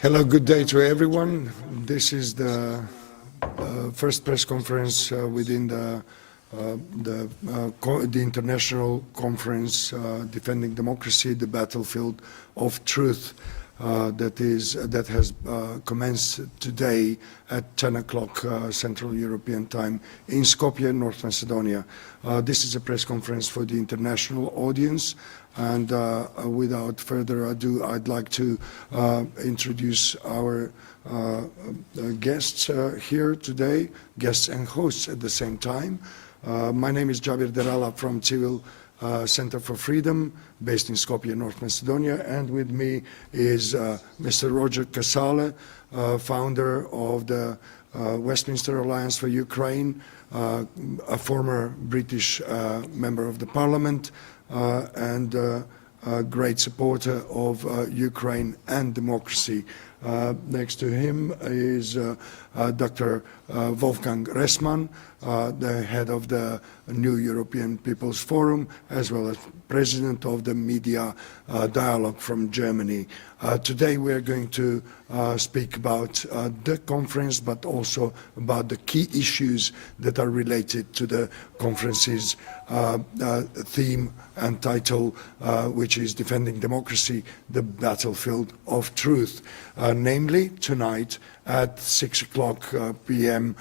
Hello, good day to everyone. This is the first press conference within the international conference Defending Democracy, the Battlefield of Truth that has commenced today at 10 o'clock Central European Time in Skopje, North Macedonia. This is a press conference for the international audience. And without further ado, I'd like to introduce our guests here today, guests and hosts at the same time. My name is Jabir Deralla from Civil Center for Freedom, based in Skopje, North Macedonia. And with me is Mr. Roger Casale, founder of the Westminster Alliance for Ukraine, a former British member of the Parliament, and a great supporter of Ukraine and democracy. Next to him is Dr. Wolfgang Ressmann, the head of the New European People's Forum, as well as president of the Media Dialogue from Germany. Today we are going to speak about the conference, but also about the key issues that are related to the conference's theme and title, which is Defending Democracy, the Battlefield of Truth. Namely, tonight at 6 o'clock p.m.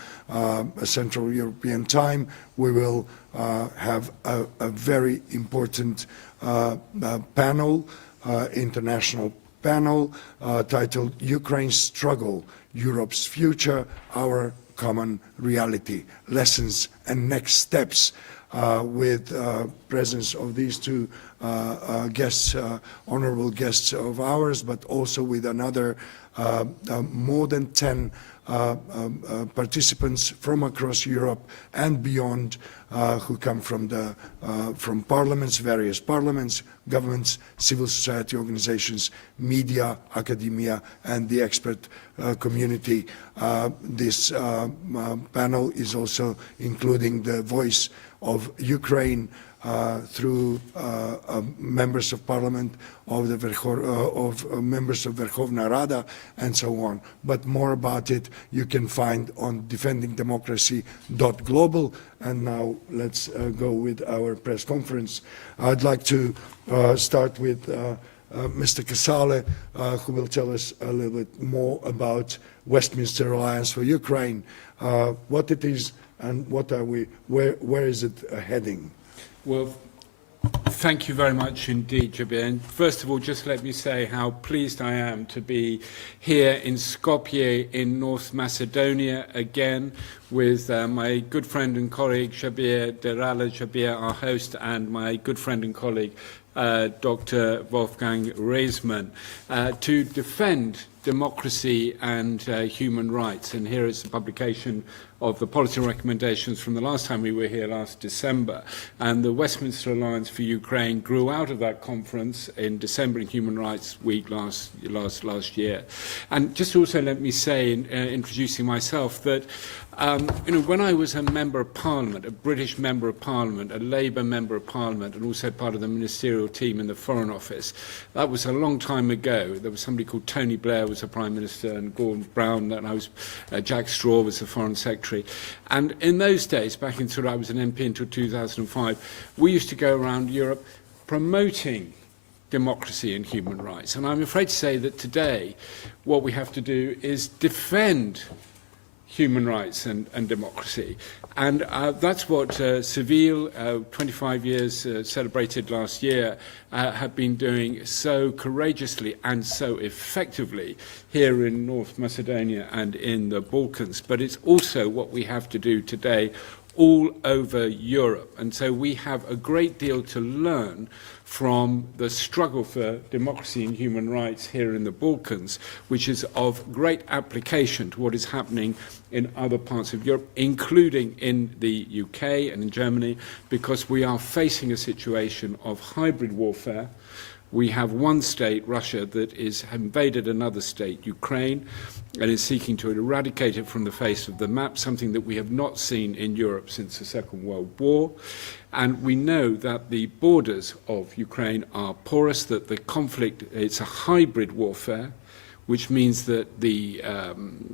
Central European Time, we will have a very important panel, international panel, titled Ukraine's Struggle, Europe's Future, Our Common Reality, Lessons and Next Steps, with presence of these two guests, honorable guests of ours, but also with another more than 10 participants from across Europe and beyond, who come from parliaments, various parliaments, governments, civil society organizations, media, academia, and the expert community. This panel is also including the voice of Ukraine through members of parliament, of the members of Verkhovna Rada, and so on. But more about it you can find on defendingdemocracy.global. And now let's go with our press conference. I'd like to start with Mr. Casale, who will tell us a little bit more about Westminster Alliance for Ukraine, what it is and what are we, where is it heading? Well, thank you very much indeed, Jabir. And first of all, just let me say how pleased I am to be here in Skopje in North Macedonia again with my good friend and colleague Jabir Deralla, Jabir, our host, and my good friend and colleague Dr. Wolfgang Ressmann, to defend democracy and human rights. And here is the publication of the policy recommendations from the last time we were here last December. And the Westminster Alliance for Ukraine grew out of that conference in December in Human Rights Week last year. And just also let me say, in introducing myself, that when I was a member of Parliament, a British member of Parliament, a Labour member of Parliament, and also part of the ministerial team in the Foreign Office, that was a long time ago. There was somebody called Tony Blair was the Prime Minister, and Gordon Brown, and I was Jack Straw was the Foreign Secretary. And in those days, back in I was an MP until 2005, we used to go around Europe promoting democracy and human rights. And I'm afraid to say that today, what we have to do is defend human rights and democracy. And that's what Civil, 25 years celebrated last year, have been doing so courageously and so effectively here in North Macedonia and in the Balkans. But it's also what we have to do today all over Europe. And so we have a great deal to learn from the struggle for democracy and human rights here in the Balkans, which is of great application to what is happening in other parts of Europe, including in the UK and in Germany, because we are facing a situation of hybrid warfare. We have one state, Russia, that has invaded another state, Ukraine, and is seeking to eradicate it from the face of the map, something that we have not seen in Europe since the Second World War. And we know that the borders of Ukraine are porous, that the conflict, it's a hybrid warfare. which means that the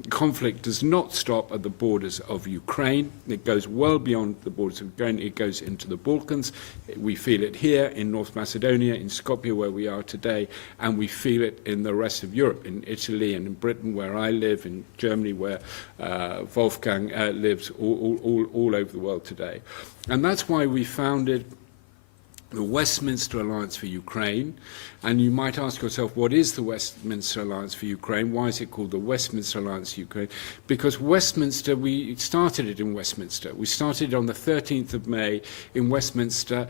conflict does not stop at the borders of Ukraine. It goes well beyond the borders of Ukraine. It goes into the Balkans. We feel it here in North Macedonia, in Skopje, where we are today, and we feel it in the rest of Europe, in Italy and in Britain, where I live, in Germany, where Wolfgang lives, all over the world today. And that's why we founded the Westminster Alliance for Ukraine. And you might ask yourself, what is the Westminster Alliance for Ukraine? Why is it called the Westminster Alliance for Ukraine? Because Westminster, we started it in Westminster. We started on the 13th of May in Westminster,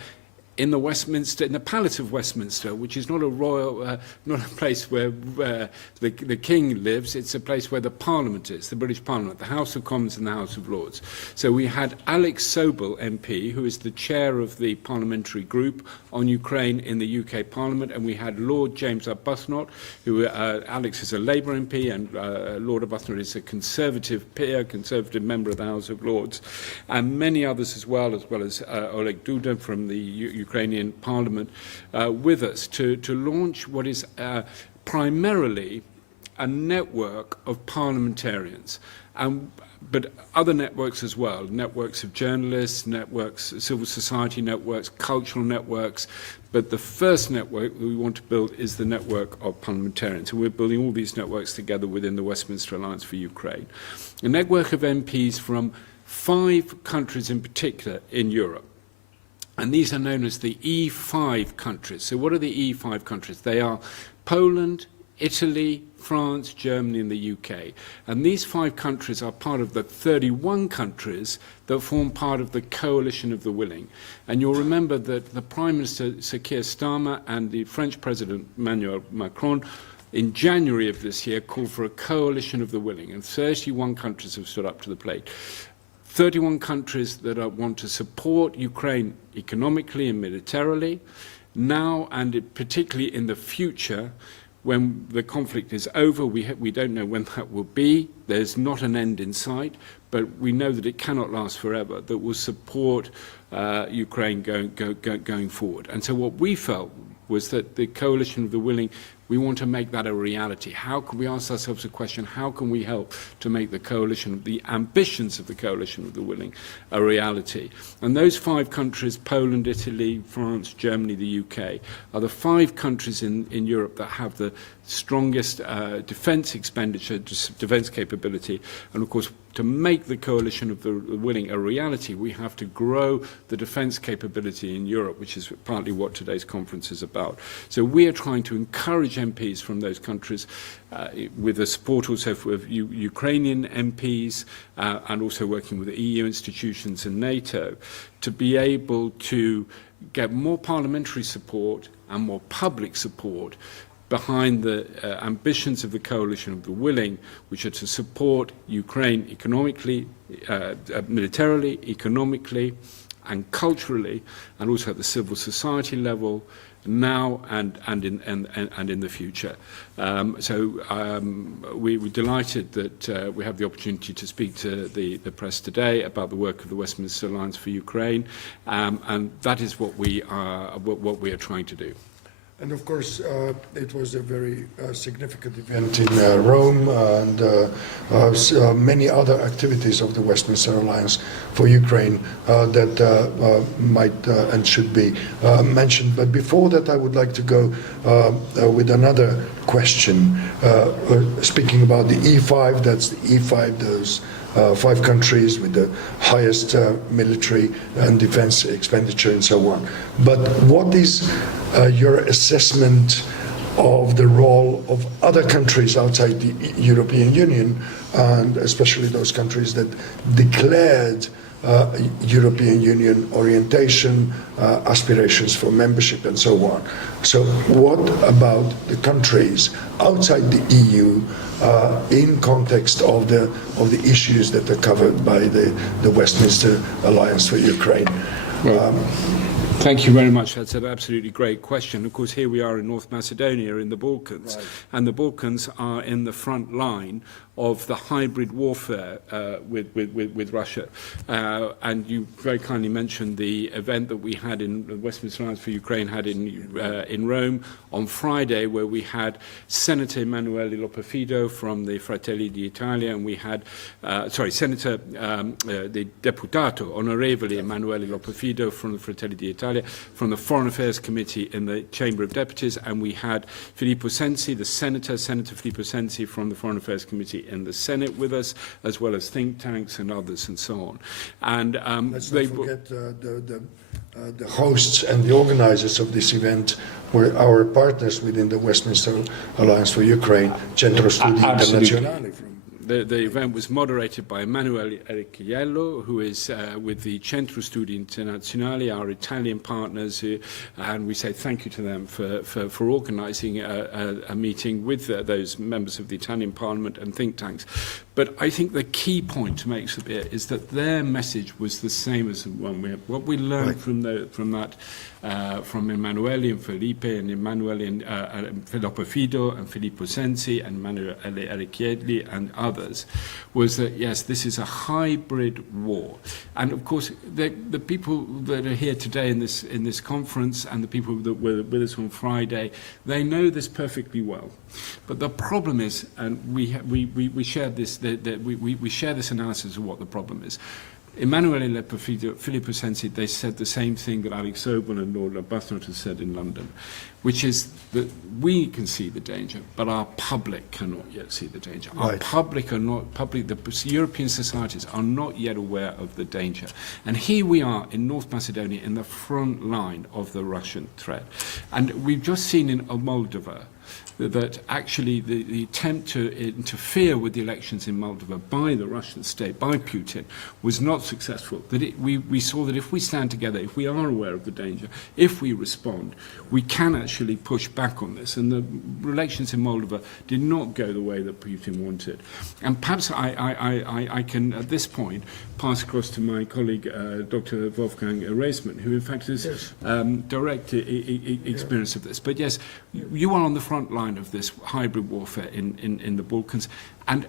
in the Palace of Westminster, which is not a royal, not a place where the King lives. It's a place where the Parliament is, the British Parliament, the House of Commons and the House of Lords. So we had Alex Sobel, MP, who is the chair of the parliamentary group on Ukraine in the UK Parliament, and we had Lord James Arbuthnot, who Alex is a Labour MP, and Lord Arbuthnot is a Conservative peer, Conservative member of the House of Lords, and many others as well as Oleg Duda from the Ukrainian Parliament with us to launch what is primarily a network of parliamentarians, but other networks as well, networks of journalists, networks, civil society networks, cultural networks. But the first network that we want to build is the network of parliamentarians. And we're building all these networks together within the Westminster Alliance for Ukraine. A network of MPs from 5 countries in particular in Europe. And these are known as the E5 countries. So what are the E5 countries? They are Poland, Italy, France, Germany, and the UK. And these 5 countries are part of the 31 countries that form part of the coalition of the willing. And you'll remember that the Prime Minister, Sir Keir Starmer, and the French President, Emmanuel Macron, in January of this year, called for a coalition of the willing. And 31 countries have stood up to the plate. 31 countries that want to support Ukraine economically and militarily, now and particularly in the future, when the conflict is over. We don't know when that will be. There's not an end in sight, but we know that it cannot last forever, that will support Ukraine going forward. And so what we felt was that the coalition of the willing, we want to make that a reality. How can we ask ourselves a question, how can we help to make the coalition, the ambitions of the coalition of the willing, a reality? And those 5 countries, Poland, Italy, France, Germany, the UK, are the 5 countries in Europe that have the strongest defence expenditure, defence capability. And of course, to make the coalition of the willing a reality, we have to grow the defence capability in Europe, which is partly what today's conference is about. So we are trying to encourage MPs from those countries with the support also of Ukrainian MPs and also working with the EU institutions and NATO to be able to get more parliamentary support and more public support behind the ambitions of the coalition of the willing, which are to support Ukraine economically, militarily, economically, and culturally, and also at the civil society level, now and in the future. We're delighted that we have the opportunity to speak to the press today about the work of the Westminster Alliance for Ukraine, and that is what we are trying to do. And of course, it was a very significant event in Rome, and many other activities of the Westminster Alliance for Ukraine that might and should be mentioned. But before that, I would like to go with another question. Speaking about the E5, that's the E5, those 5 countries with the highest military and defense expenditure and so on. But what is your assessment of the role of other countries outside the European Union, and especially those countries that declared European Union orientation, aspirations for membership and so on? So what about the countries outside the EU in context of the issues that are covered by the Westminster Alliance for Ukraine? Thank you very much. That's an absolutely great question. Of course, here we are in North Macedonia in the Balkans, right. And the Balkans are in the front line of the hybrid warfare with Russia. And you very kindly mentioned the event that we had in the Westminster Alliance for Ukraine had in Rome on Friday, where we had Senator Emanuele Lopafido from the Fratelli d'Italia, and we had, Senator, the Deputato Onorevole Emanuele Lopafido from the Fratelli d'Italia, from the Foreign Affairs Committee in the Chamber of Deputies, and we had Filippo Sensi, the Senator Filippo Sensi from the Foreign Affairs Committee in the Senate with us, as well as think tanks and others and so on. And let's not forget the hosts and the organizers of this event were our partners within the Westminster Alliance for Ukraine, Centro Studi Internazionali. The event was moderated by Emanuele Ericchiello, who is with the Centro Studi Internazionali, our Italian partners, and we say thank you to them for organising a meeting with those members of the Italian Parliament and think tanks. But I think the key point to make is that their message was the same as the one we had. What we learned from Emanuele and Felipe and Emanuele and Filippo Fido and Filippo Sensi and Emanuele Ericchielli and others was that, yes, this is a hybrid war. And of course, the people that are here today in this conference and the people that were with us on Friday, they know this perfectly well. But the problem is, and we shared this, we share this analysis of what the problem is. Emanuele Lopafido, Filippo Sensi, they said the same thing that Alex Sobel and Lord Arbuthnot has said in London, which is that we can see the danger, but our public cannot yet see the danger. Right. Our the European societies are not yet aware of the danger. And here we are in North Macedonia in the front line of the Russian threat. And we've just seen in Moldova that actually the attempt to interfere with the elections in Moldova by the Russian state, by Putin, was not successful. That we saw that if we stand together, if we are aware of the danger, if we respond, we can actually push back on this. And the elections in Moldova did not go the way that Putin wanted. And perhaps I can, at this point, pass across to my colleague, Dr. Wolfgang Ressmann, who in fact has direct experience of this. But yes, you are on the front line of this hybrid warfare in the Balkans, and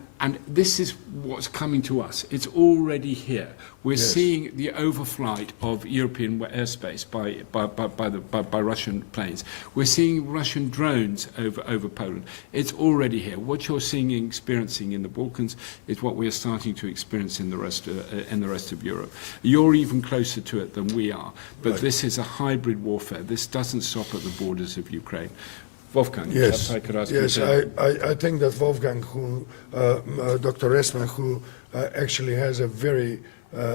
this is what's coming to us. It's already here. We're seeing the overflight of European airspace by Russian planes. We're seeing Russian drones over Poland. It's already here. What you're seeing and experiencing in the Balkans is what we are starting to experience in the rest of Europe. You're even closer to it than we are. But this is a hybrid warfare. This doesn't stop at the borders of Ukraine. Wolfgang, yes, I could ask yes, you I think that Wolfgang, Dr. Ressmann, who actually has a very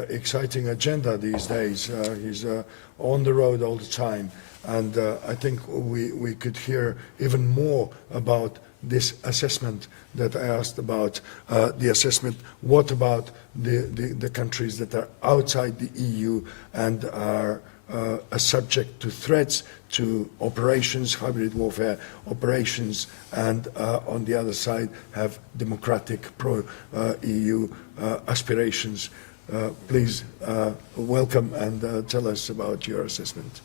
exciting agenda these days. He's on the road all the time, and I think we could hear even more about this assessment that I asked about, the assessment. What about the countries that are outside the EU and are subject to threats, to operations, hybrid warfare operations, and on the other side have democratic pro-EU aspirations. Please welcome and tell us about your assessment.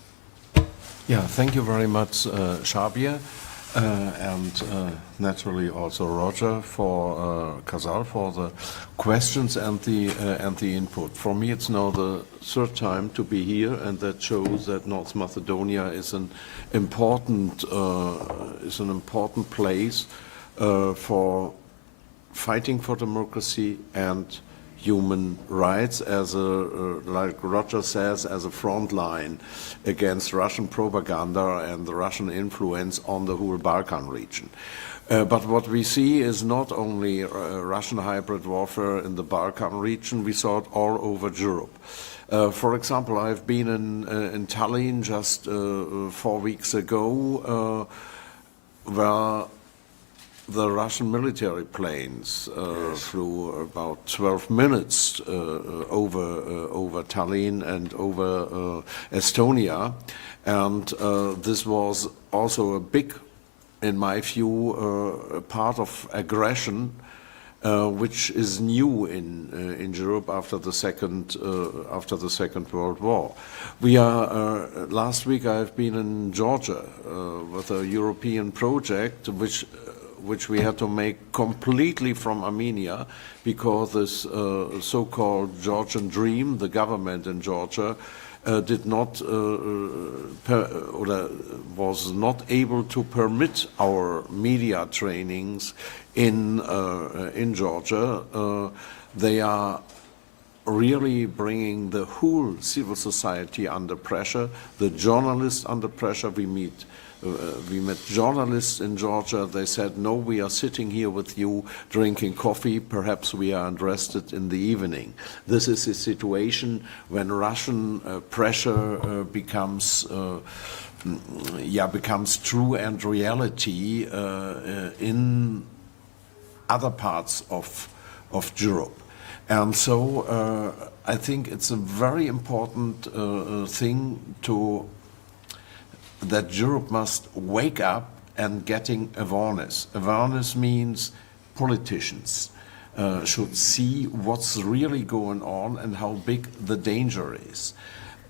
Yeah, thank you very much, Jabir, and naturally also Roger for Casale for the questions and the input. For me, it's now the third time to be here, and that shows that North Macedonia is an important place for fighting for democracy and human rights, as like Roger says, as a front line against Russian propaganda and the Russian influence on the whole Balkan region. But what we see is not only Russian hybrid warfare in the Balkan region, we saw it all over Europe. For example, I've been in Tallinn just 4 weeks ago, where the Russian military planes flew about 12 minutes over Tallinn and over Estonia, and this was also a big, in my view, part of aggression, which is new in Europe after the Second World War. We are last week I've been in Georgia with a European project which which we had to make completely from Armenia, because this so-called Georgian Dream, the government in Georgia, did not was not able to permit our media trainings in Georgia. They are really bringing the whole civil society under pressure, the journalists under pressure. We met journalists in Georgia. They said, no, we are sitting here with you drinking coffee. Perhaps we are interested in the evening. This is a situation when Russian pressure becomes true and reality in other parts of Europe. And so I think it's a very important thing that Europe must wake up and getting awareness. Awareness means politicians should see what's really going on and how big the danger is.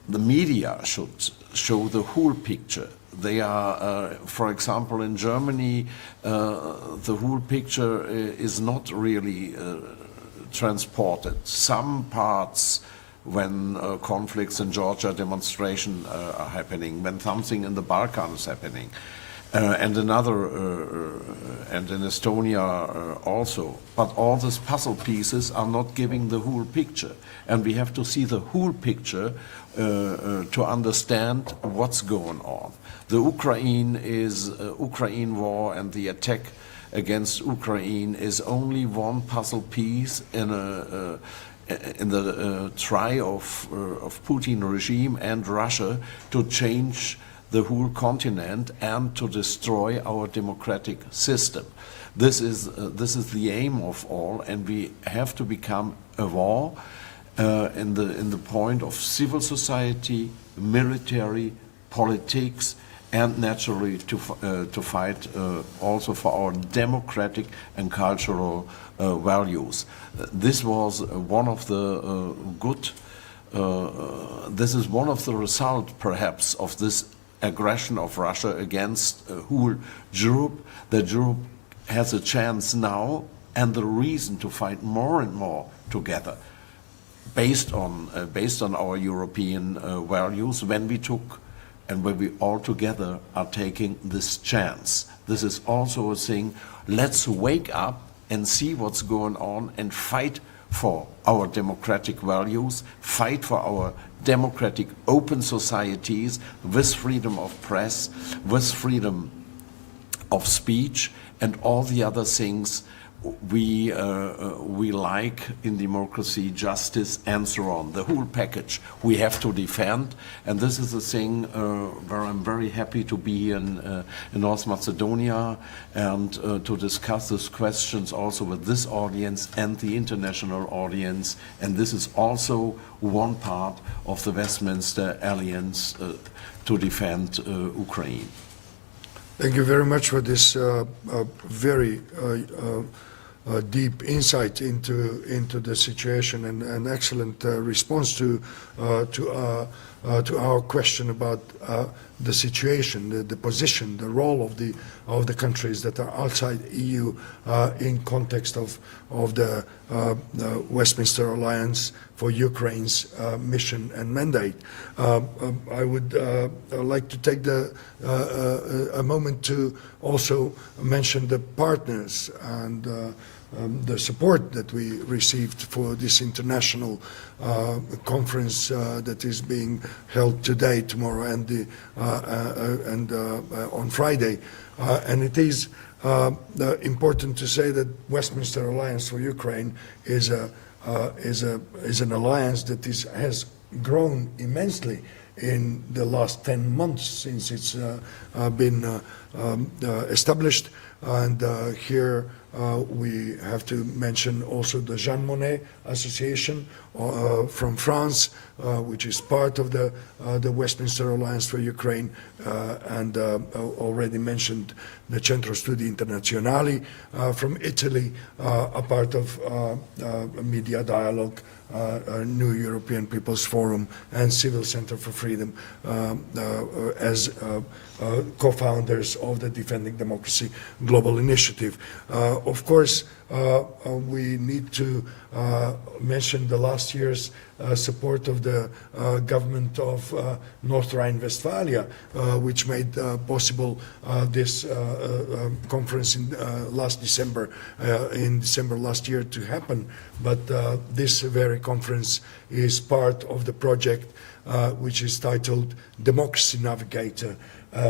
The media should show the whole picture. They are, for example, in Germany, the whole picture is not really transported. Some parts, when conflicts in Georgia, demonstrations are happening, when something in the Balkans is happening, and in Estonia also. But all these puzzle pieces are not giving the whole picture, and we have to see the whole picture to understand what's going on. The Ukraine war and the attack against Ukraine is only one puzzle piece in the try of Putin regime and Russia to change the whole continent and to destroy our democratic system. This is the aim of all, and we have to become aware in the point of civil society, military, politics, and naturally to fight also for our democratic and cultural values. This was one of the this is one of the results, perhaps, of this aggression of Russia against whole Europe, that Europe has a chance now and the reason to fight more and more together, based on our European values, when we took and when we all together are taking this chance. This is also a thing. Let's wake up and see what's going on and fight for our democratic values, fight for our democratic open societies with freedom of press, with freedom of speech, and all the other things we like in democracy, justice, and so on. The whole package we have to defend, and this is a thing where I'm very happy to be in North Macedonia and to discuss these questions also with this audience and the international audience. And this is also one part of the Westminster Alliance to defend Ukraine. Thank you very much for this very deep insight into the situation and an excellent response to our question about the situation, the position, the role of the countries that are outside EU in context of the Westminster Alliance for Ukraine's mission and mandate. I would like to take a moment to also mention the partners and the support that we received for this international conference that is being held today, tomorrow, and on Friday. And it is important to say that Westminster Alliance for Ukraine is an alliance that has grown immensely in the last 10 months since it's been established. And here we have to mention also the Jean Monnet Association from France, which is part of the Westminster Alliance for Ukraine, and already mentioned the Centro Studi Internazionali from Italy, a part of Media Dialogue, New European People's Forum, and Civil Center for Freedom as co-founders of the Defending Democracy Global Initiative. Of course, we need to mention the last year's support of the government of North Rhine-Westphalia, which made possible this conference in last December, in December last year to happen. But this very conference is part of the project which is titled Democracy Navigator,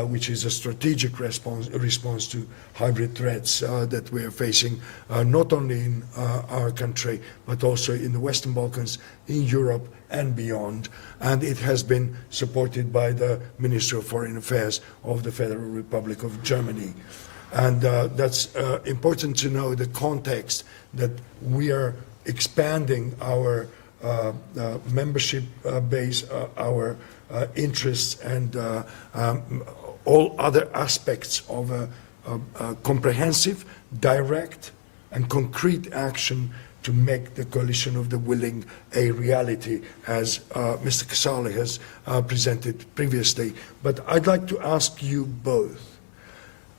which is a strategic response to hybrid threats that we are facing, not only in our country, but also in the Western Balkans, in Europe and beyond. And it has been supported by the Ministry of Foreign Affairs of the Federal Republic of Germany. And that's important to know the context that we are expanding our membership base, our interests, and all other aspects of a comprehensive, direct, and concrete action to make the coalition of the willing a reality, as Mr. Casale has presented previously. But I'd like to ask you both,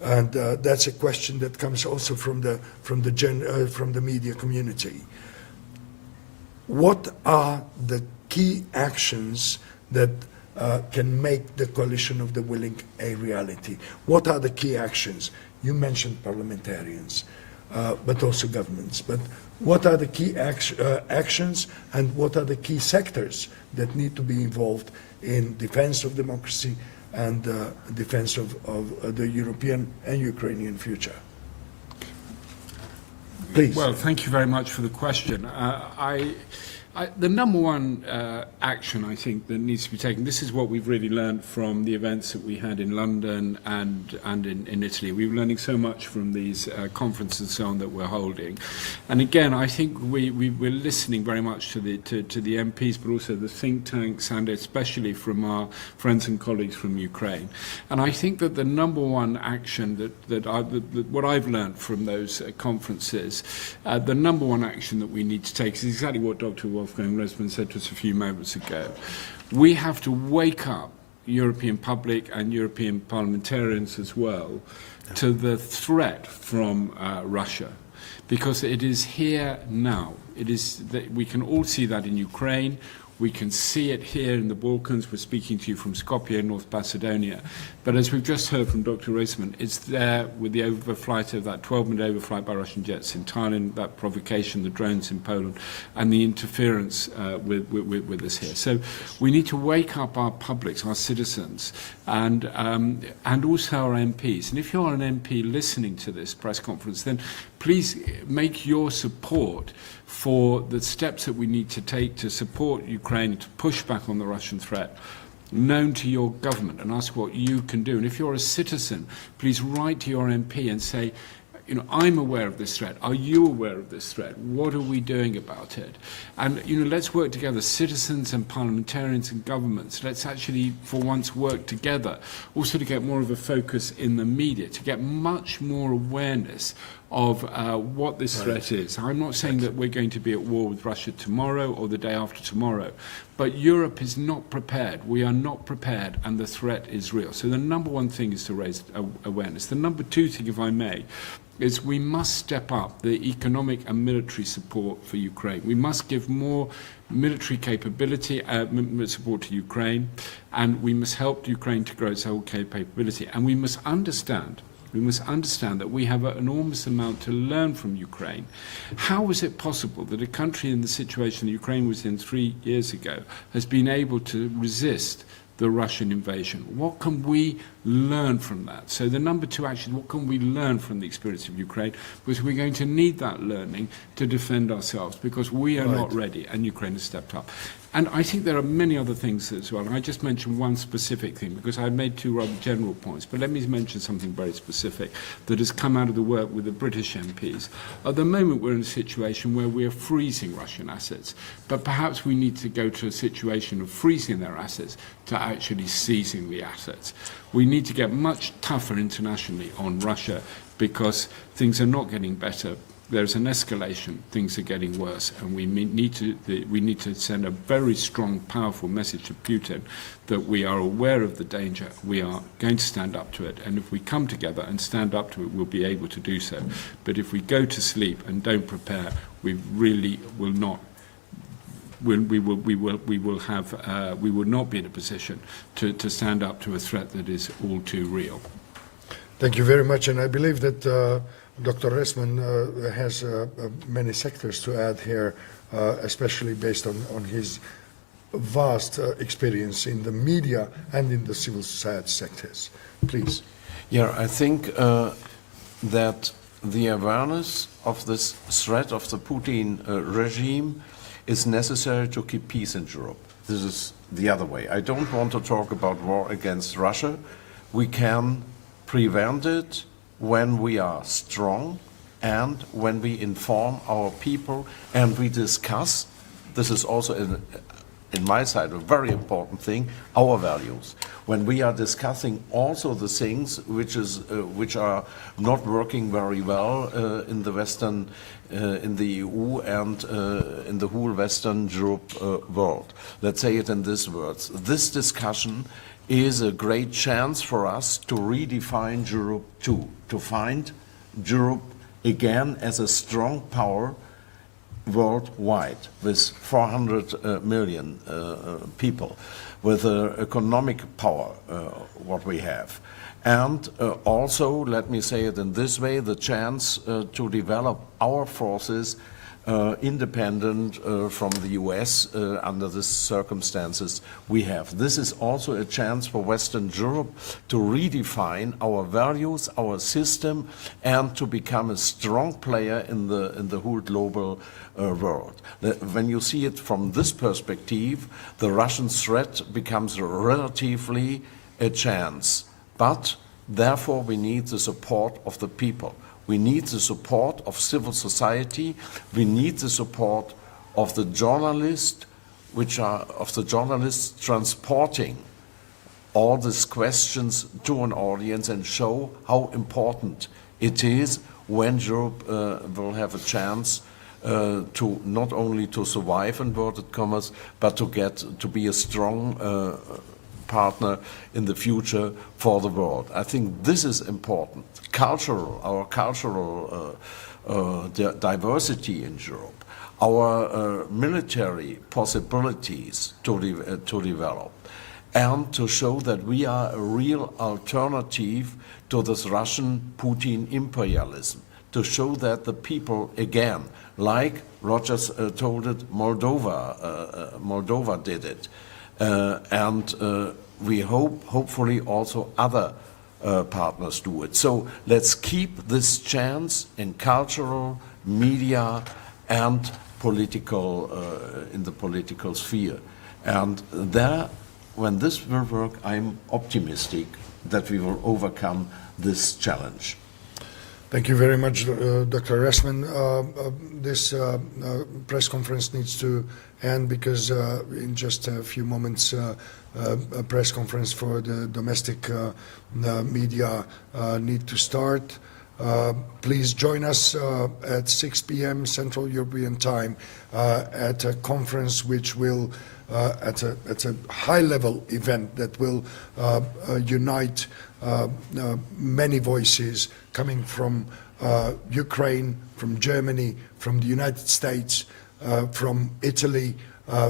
and that's a question that comes also from the media community. What are the key actions that can make the coalition of the willing a reality? What are the key actions? You mentioned parliamentarians, but also governments. But what are the key actions, and what are the key sectors that need to be involved in defense of democracy and defense of the European and Ukrainian future? Please. Well, thank you very much for the question. The number one action, I think, that needs to be taken, this is what we've really learned from the events that we had in London and in Italy. We're learning so much from these conferences and so on that we're holding. And again, I think we're listening very much to the MPs, but also the think tanks, and especially from our friends and colleagues from Ukraine. And I think that the number one action what I've learned from those conferences, the number one action that we need to take is exactly what Dr. Wolfgang Ressmann said to us a few moments ago. We have to wake up European public and European parliamentarians as well to the threat from Russia, because it is here now. It is that we can all see that in Ukraine. We can see it here in the Balkans. We're speaking to you from Skopje, North Macedonia. But as we've just heard from Dr. Ressmann, it's there with the overflight of that 12-minute overflight by Russian jets in Thailand, that provocation, the drones in Poland, and the interference with us here. So we need to wake up our publics, our citizens, and also our MPs. And if you're an MP listening to this press conference, then please make your support for the steps that we need to take to support Ukraine, to push back on the Russian threat, known to your government, and ask what you can do. And if you're a citizen, please write to your MP and say, you know, I'm aware of this threat. Are you aware of this threat? What are we doing about it? And, you know, let's work together, citizens and parliamentarians and governments. Let's actually, for once, work together. Also to get more of a focus in the media, to get much more awareness of what this threat is. I'm not saying that we're going to be at war with Russia tomorrow or the day after tomorrow, but Europe is not prepared. We are not prepared, and the threat is real. So the number one thing is to raise awareness. The number two thing, if I may, is we must step up the economic and military support for Ukraine. We must give more military capability, support to Ukraine, and we must help Ukraine to grow its whole capability. And we must understand that we have an enormous amount to learn from Ukraine. How was it possible that a country in the situation that Ukraine was in 3 years ago has been able to resist the Russian invasion? What can we learn from that? So the number two action, what can we learn from the experience of Ukraine? Because we're going to need that learning to defend ourselves, because we are not ready, and Ukraine has stepped up. And I think there are many other things as well. I just mentioned one specific thing because I made two rather general points, but let me mention something very specific that has come out of the work with the British MPs. At the moment, we're in a situation where we are freezing Russian assets, but perhaps we need to go to a situation of freezing their assets to actually seizing the assets. We need to get much tougher internationally on Russia because things are not getting better. There's an escalation, things are getting worse, and we need to send a very strong, powerful message to Putin that we are aware of the danger, we are going to stand up to it, and if we come together and stand up to it, we'll be able to do so. But if we go to sleep and don't prepare, we really will not. We will not be in a position to stand up to a threat that is all too real. Thank you very much, and I believe that Dr. Ressmann has many sectors to add here, especially based on his vast experience in the media and in the civil society sectors. Please. Yeah, I think that the awareness of this threat of the Putin regime is necessary to keep peace in Europe. This is the other way. I don't want to talk about war against Russia. We can prevent it when we are strong and when we inform our people and we discuss, this is also in my side a very important thing, our values. When we are discussing also the things which are not working very well in the Western, in the EU and in the whole Western Europe world. Let's say it in these words. This discussion is a great chance for us to redefine Europe too, to find Europe again as a strong power worldwide with 400 million people, with economic power, what we have. And also, let me say it in this way, the chance to develop our forces independent from the US under the circumstances we have. This is also a chance for Western Europe to redefine our values, our system, and to become a strong player in the whole global world. When you see it from this perspective, the Russian threat becomes relatively a chance. But therefore we need the support of the people. We need the support of civil society. We need the support of the journalists, transporting all these questions to an audience and show how important it is when Europe will have a chance to not only to survive inverted commas, but to be a strong partner in the future for the world. I think this is important. Our cultural diversity in Europe, our military possibilities to develop, and to show that we are a real alternative to this Russian Putin imperialism, to show that the people, again, like Rogers told it, Moldova did it, and we hopefully also other partners do it. So let's keep this chance in cultural, media, and political, in the political sphere. And there, when this will work, I'm optimistic that we will overcome this challenge. Thank you very much, Dr. Ressmann. This press conference needs to end because in just a few moments a press conference for the domestic media need to start. Please join us at 6 p.m. Central European Time at a conference which will, at a high-level event that will unite many voices coming from Ukraine, from Germany, from the United States, from Italy,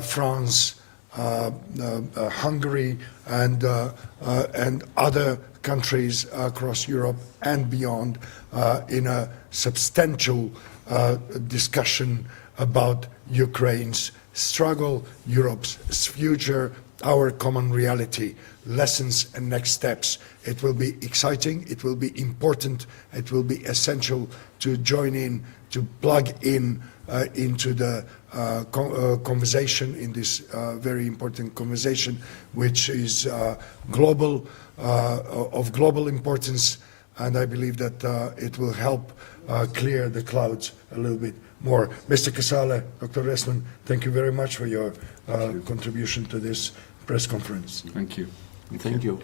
France, Hungary, and other countries across Europe and beyond in a substantial discussion about Ukraine's struggle, Europe's future, our common reality, lessons and next steps. It will be exciting, it will be important, it will be essential to join in, to plug in into the conversation, in this very important conversation, which is global, of global importance, and I believe that it will help clear the clouds a little bit more. Mr. Casale, Dr. Ressmann, thank you very much for your contribution to this press conference. Thank you. Thank you.